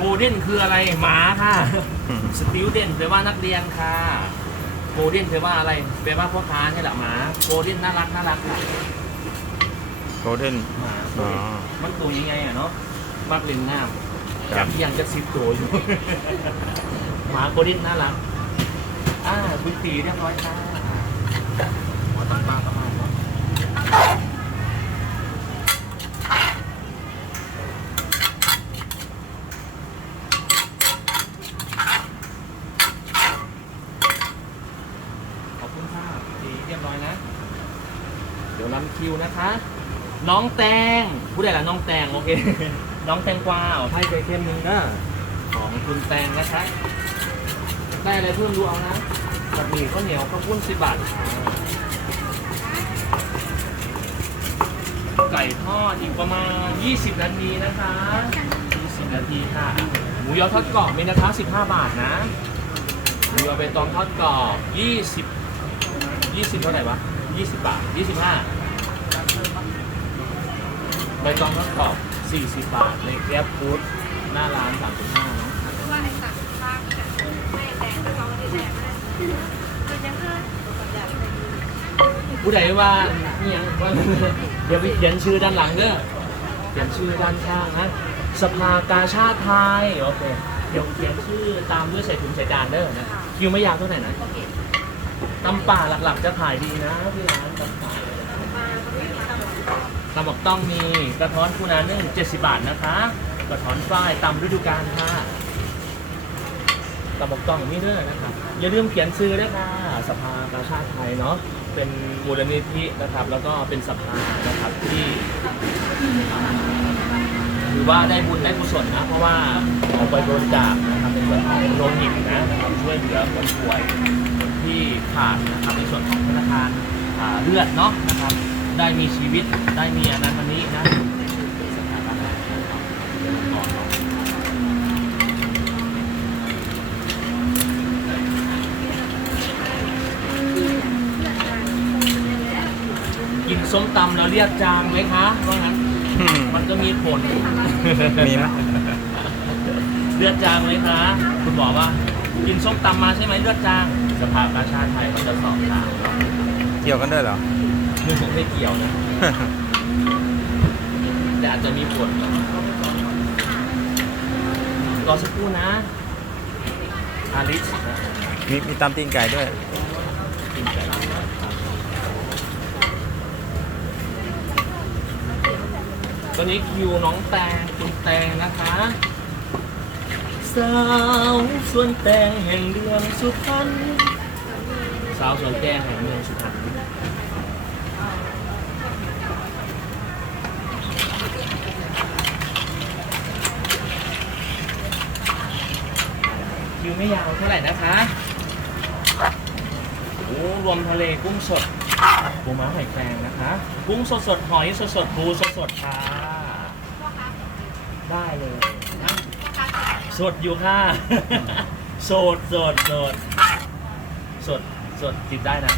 โกลเด้นคืออะไรหมาค่ะสติวเดนแปลว่านักเรียนค่ะโกลเด้นแปลว่าอะไรแปลว่าพ่อค้านี่แหละหมาโกลเด้นน่ารักน่ารักค่ะโกลเด้นหมาอ๋อมันตัวยังไงอะเนาะมักเล่นน้ำครัจับบยังจะสิบตัวอยู่หมาโกลเด้นน่ารักอ่าคุณตีเรียบร้อยค่ะหัวตังปลาประมาณเนาะขอบคุณค่ะตีเรียบร้อยนะ เดี๋ยวรันคิวนะคะ น้องแตงผู้ใดล่ะน้องแตงโอเค น้องแตงกวาเอาไพ่ใจเข้มหนึงก็ของคุณแตงนะคะได้อะไรเพิ่มดูเอานะกับหมี่ข้าวเหนียวข้าวปุ้นสิบบาทไก่ทอดอีกประมาณ 20 นาทีนะคะ 20 นาทีค่ะ หมูยอทอดกรอบมีนะคะ 15 บาทนะ หมูยอใบตองทอดกรอบ 20 20 เท่าไหร่วะ 20บาท25ใบตองทอดกรอบ40บาท ในแกร็บฟู้ดหน้าร้าน35เนาะว่าไอ้สั่งบ้างเนี่ยไม่แดงแต่เขาไม่ได้แดงนะมันยังเกินอยาผู้ใดว่าเนี่ยว่าเดี๋ยวไปเขียนชื่อด้านหลังเด้อเขียนชื่อด้านข้างนะสภากาชาติไทยโอเคเดี๋ยวเขียนชื่อตามด้วยใส่ถุงใส่จานเด้อนะคิวไม่ยาวเท่าไหร่นะโอเค ตำป่าหลักๆ จะขายดีนะที่ร้านตำป่าตำบอกต้องมีกระท้อนคูนานึ่ง70 บาทนะคะ กระท้อนฝ้ายตำฤดูกาลค่ะตำบอกต้องนี่เด้อนะคะอย่าลืมเขียนชื่อด้วยค่ะสภากาชาติไทยเนาะเป็นมูลนิธินะครับ แล้วก็เป็นสภานะครับที่ถือว่าได้บุญได้กุศลนะ เพราะว่าเอาไปบริจาคนะครับเป็นส่วนของโลหิตนะครับช่วยเหลือคนป่วย ที่ขาดนะครับในส่วนของธนาคารอ่าเลือดเนาะนะครับ ได้มีชีวิตได้มีอันนั้นอันนี้นะสถาบันนะครับก่อนเนาะกินส้มตำแล้วเรียกจางไหมคะว่างั้นมันก็มีผล มีไหมเลือดจางไหมคะ คุณหมอว่า กินส้มตำมาใช่ไหมเลือดจาง สภากาชาติไทยเขาจะสอบถามเราเกี่ยวกันด้วยเหรอ ไม่เกี่ยวนะ แต่อาจจะมีผลรอสักครู่นะ อาริสนะมีมีตำตีนไก่ด้วย กินไก่ตอนนี้คิวน้องแตงคุณแตงนะคะ สาวสวนแตงแห่งเมืองสุพรรณ สาวสวนแตงแห่งเมืองสุพรรณคิวไม่ยาวเท่าไหร่นะคะโอ้รวมทะเลกุ้งสดปูม้าไข่แครงนะคะ กุ้งสดสดหอยสดสดปูสดสดค่ะ ได้เลยนะสดอยู่ค่ะ สดสดสดสด สดจิบได้นะ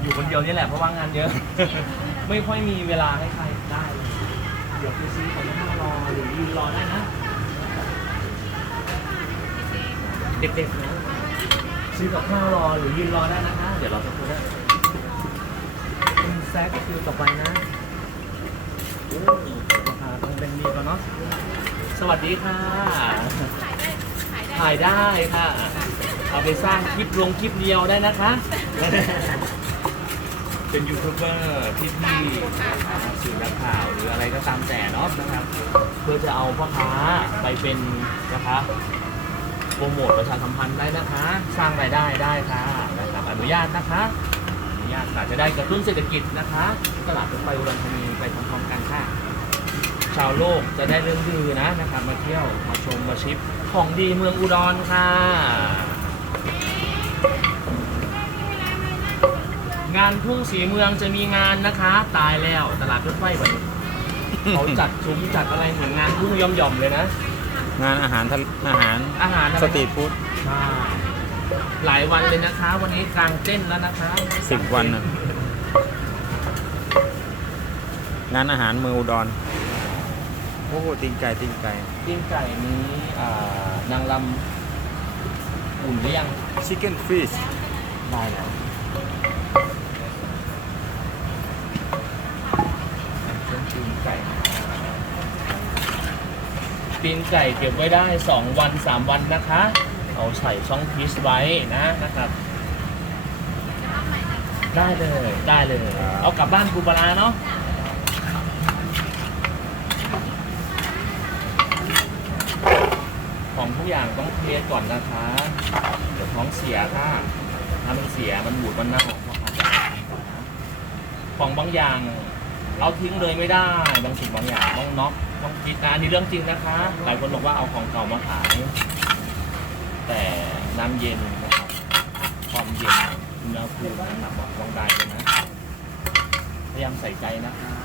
อยู่คนเดียวนี่แหละเพราะว่างานเยอะ ไม่ค่อยมีเวลาให้ใครได้เลยเดี๋ยวไปซื้อของข้าวรอหรือยืนรอได้นะ เด็กๆนะซื้อกับข้าวรอหรือยืนรอได้นะคะเดี๋ยวเราจะคุยได้คุณแซกคิวต่อไปนะโอ้ราคาต้องเป็นมีก่อนเนาะสวัสดีค่ะ ถ่ายได้ค่ะ เอาไปสร้างคลิปลงคลิปเดียวได้นะคะ เป็นยูทูบเบอร์พี่พี่สื่อนักข่าวหรืออะไรก็ตามแต่เนาะนะครับ เพื่อจะเอาพ่อค้าไปเป็นนะคะโปรโมทประชาสัมพันธ์ได้นะคะ สร้างรายได้ได้ค่ะนะครับอนุญาตนะคะอนุญาตค่ะจะได้กระตุ้นเศรษฐกิจนะคะ ตลาดรถไฟอุดรธานีไปพร้อมๆกันค่ะชาวโลกจะได้เรื่องดือนะนะครับมาเที่ยวมาชมมาชิปของดีเมืองอุดรค่ะ งานทุ่งสีเมืองจะมีงานนะคะ ตายแล้วตลาดรถไฟวันนี้เขาจัดซุ้มจัดอะไรเหมือนงานทุ่งย่อมๆเลยนะ งานอาหารทะอาหารอาหารอะสไรตรีทฟู้ด ใช่หลายวันเลยนะคะ วันนี้กลางเต้นแล้วนะคะสิบวันน่ะ งานอาหารเมืองอุดรโอ้โหตีนไก่ตีนไก่ปิ้งไก่นี้อ่านางลำอุ่นหรือยังชิคเก้นฟิชได้แล้วปิ้ง ไก่ปิ้งไก่เก็บไว้ได้ 2 วัน 3 วันนะคะ เอาใส่ช่องพีชไว้นะนะครับ ได้เลยได้เลย เอากลับบ้านปูปลาเนาะของทุกอย่างต้องเทสก่อนนะคะ เดี๋ยวท้องเสียค่ะถ้ามันเสียมันบูดมันเน่าก็อาจจะของบางอย่าง เอาทิ้งเลยไม่ได้บางสิ่งบางอย่างต้องน็อกต้องคิดนะอันนี้เรื่องจริงนะคะ หลายคนบอกว่าเอาของเก่ามาขาย แต่น้ำเย็นนะครับความเย็นอุณหภูมินะครับต้องได้เลยนะพยายามใส่ใจนะคะ